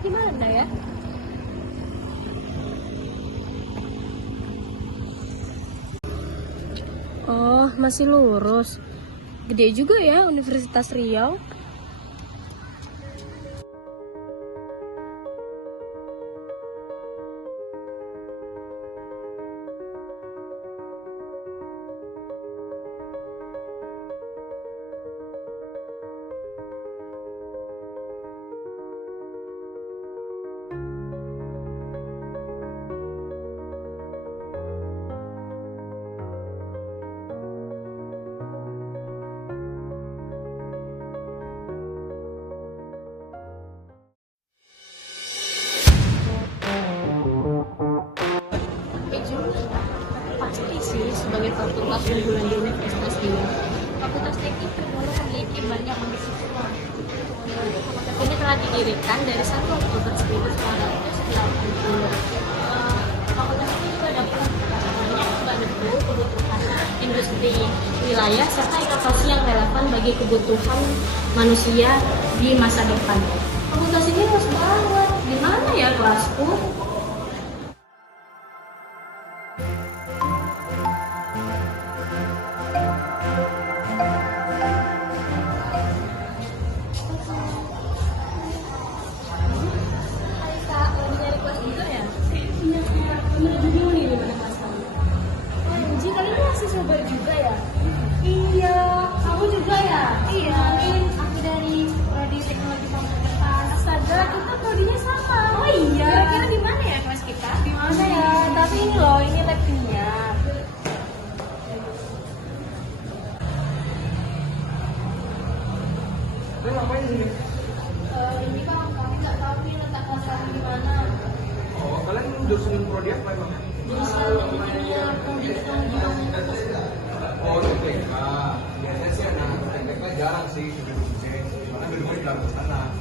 Gimana ya? Oh, masih lurus. Gede juga ya Universitas Riau. Pasti sih sebagai fakultas unggulan di Universitas Riau. Fakultas Teknik tergolong memiliki banyak mahasiswa. Fakultas ini telah didirikan dari 1 Oktober 1980. Fakultas ini juga dapat membantu kebutuhan industri wilayah serta inovasi yang relevan bagi kebutuhan manusia di masa depan. Fakultas ini luas banget. Di mana ya kelasku? Baru juga ya? Iya, kamu juga ya? Iya, aku dari Prodi Teknologi Komputer. Astaga, kita prodinya sama. Oh iya. Kira-kira di mana ya kelas kita? Di mana ya? Tapi ini loh, ini lab-nya. Kalian ngapain di sini? Ini bang, kami nggak tahu nih letak kelas kami di mana. Oh, kalian jurusan prodi apa emang? Jurusan kimia, prodi teknologi komputer. Oh, TPK. Biasanya sih anak TPK jarang sih duduk di sini. Karena duduknya di dalam sana.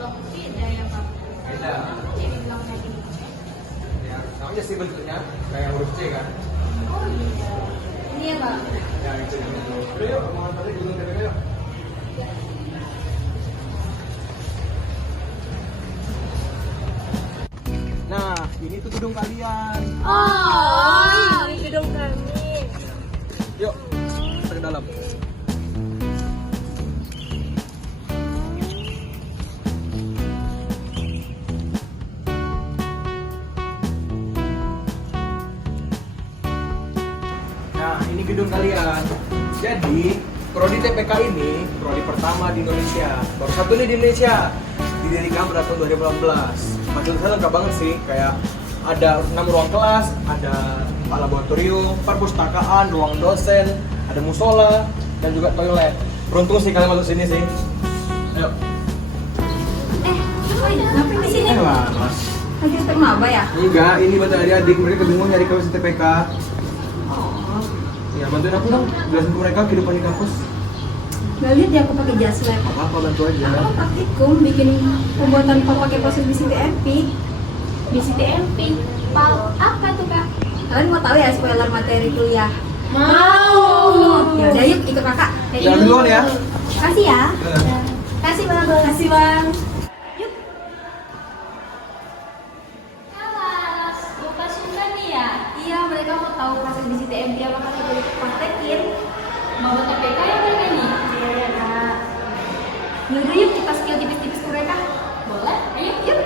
Loh, beda ya pak? Beda. Jadi bilang kayak gini. Ya, namanya sih bentuknya kayak huruf C kan? Oh iya. Ini ya pak? Ya, itu. Udah yuk, mau nganterin gedung TPK yuk. Nah, ini tuh gedung kalian. Oh, ini gedung kami. Yuk, kita ke dalam. Nah, ini gedung kalian. Jadi, prodi TPK ini prodi pertama di Indonesia. Baru satu nih di Indonesia. Didirikan pada tahun 2018. Fasilitasnya lengkap banget sih, kayak ada 6 ruang kelas, ada laboratorium, perpustakaan, ruang dosen, ada musola, dan juga toilet. Beruntung sih kalian masuk sini sih. Ayo. Ngapain di sini? Lah, Mas. Lagi termaba ya? Enggak, ini bantu adik-adik, mereka bingung nyari kelas di TPK. Oh. Ya, bantuin aku dong, jelasin ke mereka kehidupan di kampus. Gak lihat ya aku pakai jas lab. Apa-apa, bantu aja. Aku praktikum bikin pembuatan pal pakai proses BCTMP. BCTMP? Pal apa tuh kak? Kalian mau tahu ya spoiler materi kuliah? Mau. Ya udah yuk ikut kakak. Jangan duluan ya. Kasih ya. Kasih bang. Kasih bang. Yuk. Kalas, buka Sunda nih ya? Iya, mereka mau tahu proses BCTMP apa kan udah praktekin. Mau TPK ya mereka nih? Iya kak. Yaudah yuk kita skill tipis-tipis ke mereka. Boleh? Ayo yuk.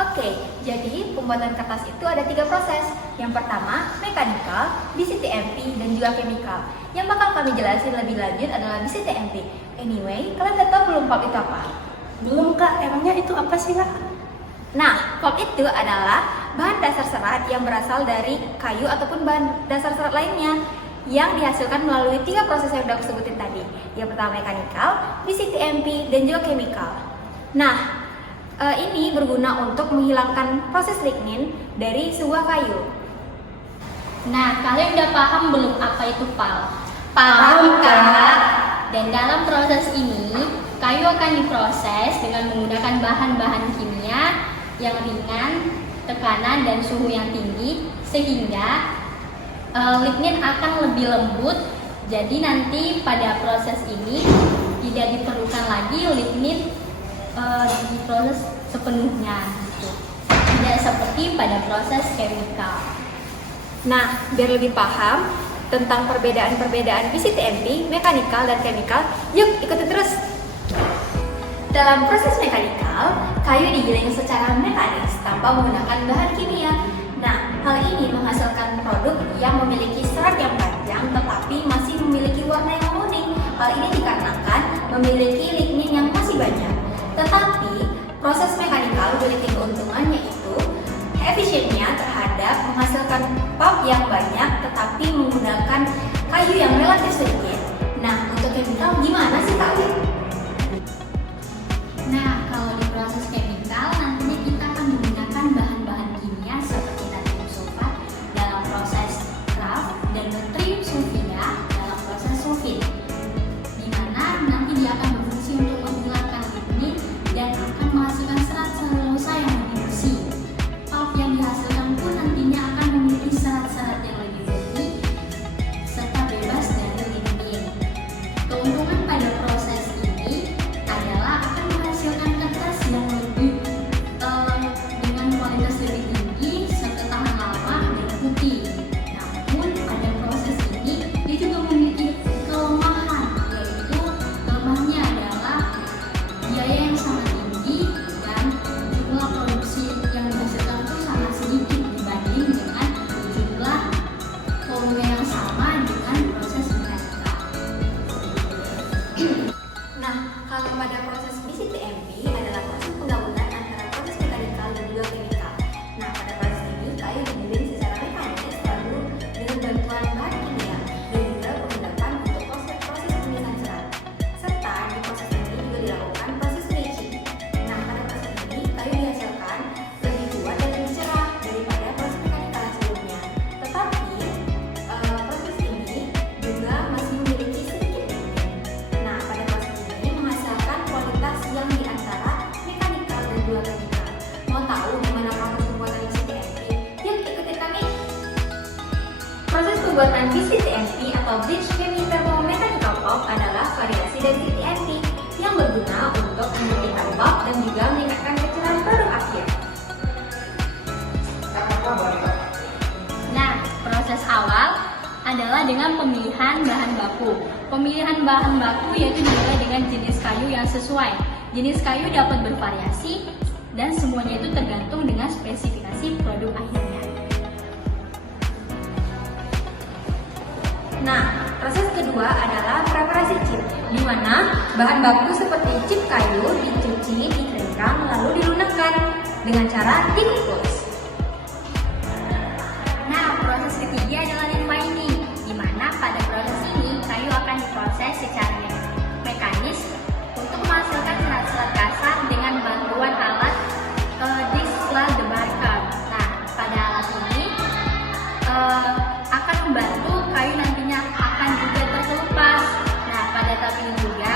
Oke, jadi pembuatan kertas itu ada 3 proses. Yang pertama, mekanikal, BCTMP, dan juga chemical. Yang bakal kami jelasin lebih lanjut adalah BCTMP. Anyway, kalian udah tahu belum pulp itu apa? Belum kak, emangnya itu apa sih kak? Nah, pulp itu adalah bahan dasar serat yang berasal dari kayu ataupun bahan dasar serat lainnya yang dihasilkan melalui 3 proses yang udah aku sebutin tadi. Yang pertama mekanikal, BCTMP, dan juga chemical. Nah, ini berguna untuk menghilangkan proses lignin dari sebuah kayu. Nah, kalian udah paham belum apa itu pal? Paham, Kak. Dan dalam proses ini, kayu akan diproses dengan menggunakan bahan-bahan kimia yang ringan, tekanan dan suhu yang tinggi, sehingga lignin akan lebih lembut. Jadi nanti pada proses ini tidak diperlukan lagi lignit diproses sepenuhnya gitu. Tidak seperti pada proses chemical. Nah, biar lebih paham tentang perbedaan-perbedaan PCTMP, mechanical dan chemical, yuk ikuti terus. Dalam proses mechanical, kayu digiling secara mekanis tanpa menggunakan bahan kimia. Nah, hal ini menghasilkan produk yang memiliki serat yang panjang tetapi masih memiliki warna yang kuning. Hal ini dikarenakan memiliki lignin yang masih banyak. Tetapi, proses mechanical memiliki keuntungan yaitu efisiennya terhadap menghasilkan pulp yang banyak tetapi menggunakan kayu yang relatif sedikit. Nah, untuk chemical gimana sih Kak Win? Nah, kalau di proses chemical nantinya kita akan menggunakan bahan-bahan kimia seperti natrium sulfat dalam proses craft dan natrium sulfida dalam proses sulfit, di mana nanti dia akan berfungsi untuk menghilangkan lignin dan akan menghasilkan serat selulosa yang lebih bersih. Pulp yang dihasilkan pun nantinya akan memiliki serat-serat yang lebih bersih serta bebas dari lignin. Keuntungan pada proses ini adalah akan menghasilkan kertas yang lebih dengan kualitas lebih tinggi serta tahan lama dan putih. Namun pada proses ini dia juga memiliki kelemahan, yaitu kelemahannya adalah biaya yang sangat tinggi dan jumlah produksi yang dihasilkan itu sangat sedikit dibanding dengan jumlah volume yang sama dengan proses mechanical. Nah, kalau pada proses PCTMP adalah proses penggabungan antara proses mechanical dan juga chemical. Nah, pada proses ini kayu digiling secara mekanis lalu dengan bantuan bahan kimia dan juga pengendapan untuk proses pemisahan serat. Serta di proses ini juga dilakukan proses bleaching. Nah, pada proses ini kayu dihasilkan lebih kuat dan lebih cerah daripada proses mechanical sebelumnya. Tetapi proses ini juga masih memiliki sedikit lignin. Nah, pada proses ini menghasilkan kualitas yang di antara mechanical dan juga chemical. Mau tahu gimana proses pembuatan PCTMP? Yuk ikutin kami. Proses pembuatan PCTMP atau Bleach Chemical Thermomechanical Pulp adalah variasi dari PCTMP yang berguna untuk memutihkan pulp dan juga meningkatkan kecerahan produk akhir. Nah, proses awal adalah dengan pemilihan bahan baku. Pemilihan bahan baku yaitu dimulai dengan jenis kayu yang sesuai. Jenis kayu dapat bervariasi dan semuanya itu tergantung dengan spesifikasi produk akhirnya. Nah, proses kedua adalah preparasi chip, di mana bahan baku seperti chip kayu dicuci, dikeringkan, lalu dilunakkan dengan cara dikukus. Nah, proses ketiga adalah refining, di mana pada proses ini kayu akan diproses secara mekanis untuk menghasilkan serat-serat kasar dengan bantuan alat dislodgebarker. Nah, pada alat ini akan membantu kayu nantinya akan juga terkelupas. Nah, pada tahap ini juga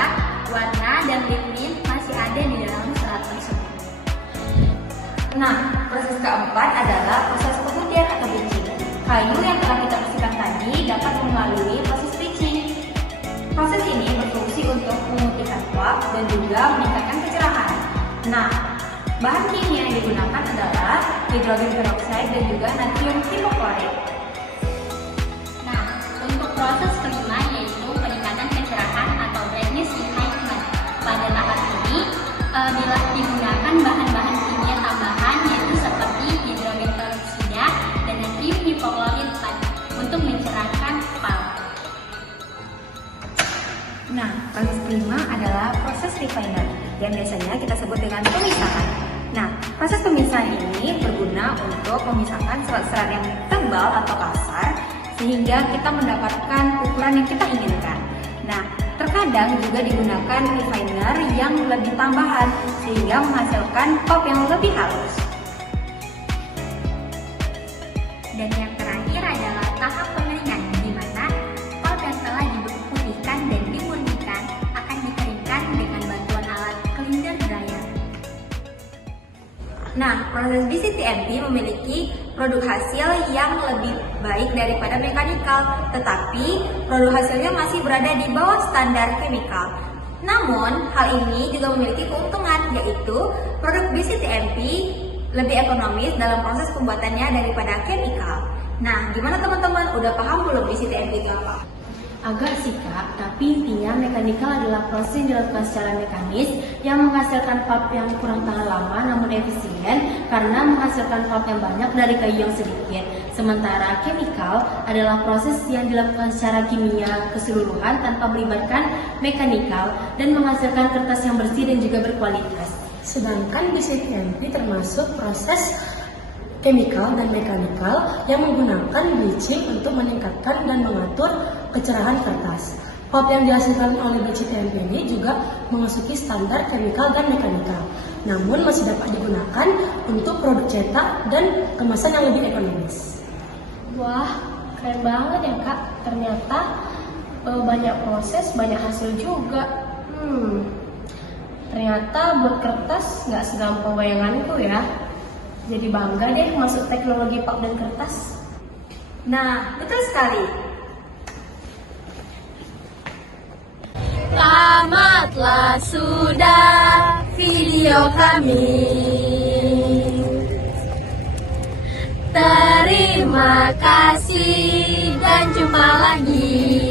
warna dan lignin masih ada di dalam serat tersebut. Nah, proses keempat adalah proses pemutihan atau bleaching. Kayu yang telah kita bersihkan tadi dapat melalui proses bleaching. Proses ini berfungsi untuk memutihkan pulp dan juga meningkatkan kecerahan. Nah, bahan kimia yang digunakan adalah hidrogen peroksida dan juga natrium hipoklorit. Nah, untuk proses kelima yaitu peningkatan kecerahan atau brightness enhancement. Pada tahap ini bila digunakan bahan-bahan kimia tambahan yaitu seperti hidrogen peroksida dan natrium hipoklorit untuk mencerahkan pulp. Nah, proses kelima adalah proses refiner yang biasanya kita sebut dengan pemisahan. Nah, proses pemisahan ini berguna untuk memisahkan serat-serat yang tebal atau kasar sehingga kita mendapatkan ukuran yang kita inginkan. Nah, terkadang juga digunakan refiner yang lebih tambahan sehingga menghasilkan pulp yang lebih halus. Dan yang terakhir adalah tahap pengeringan, di mana pulp yang telah diputihkan dan dimurnikan akan dikeringkan dengan bantuan alat cleaner dryer. Nah, proses BCTMP memiliki produk hasil yang lebih baik daripada mechanical, tetapi produk hasilnya masih berada di bawah standar chemical. Namun, hal ini juga memiliki keuntungan, yaitu produk BCTMP lebih ekonomis dalam proses pembuatannya daripada chemical. Nah, gimana teman-teman? Udah paham belum BCTMP itu apa? Agak sih kak, tapi intinya mekanikal adalah proses yang dilakukan secara mekanis yang menghasilkan pulp yang kurang tahan lama namun efisien karena menghasilkan pulp yang banyak dari kayu yang sedikit. Sementara chemical adalah proses yang dilakukan secara kimia keseluruhan tanpa melibatkan mekanikal dan menghasilkan kertas yang bersih dan juga berkualitas. Sedangkan BCTMP termasuk proses chemical dan mekanikal yang menggunakan bleaching untuk meningkatkan dan mengatur kecerahan kertas. Pulp yang dihasilkan oleh BCTMP ini juga memasuki standar chemical dan mekanikal, namun masih dapat digunakan untuk produk cetak dan kemasan yang lebih ekonomis. Wah, keren banget ya kak. Ternyata banyak proses, banyak hasil juga. Ternyata buat kertas nggak segampang bayanganku ya. Jadi bangga deh masuk teknologi pulp dan kertas. Nah, betul sekali. Tamatlah sudah video kami. Terima kasih dan jumpa lagi.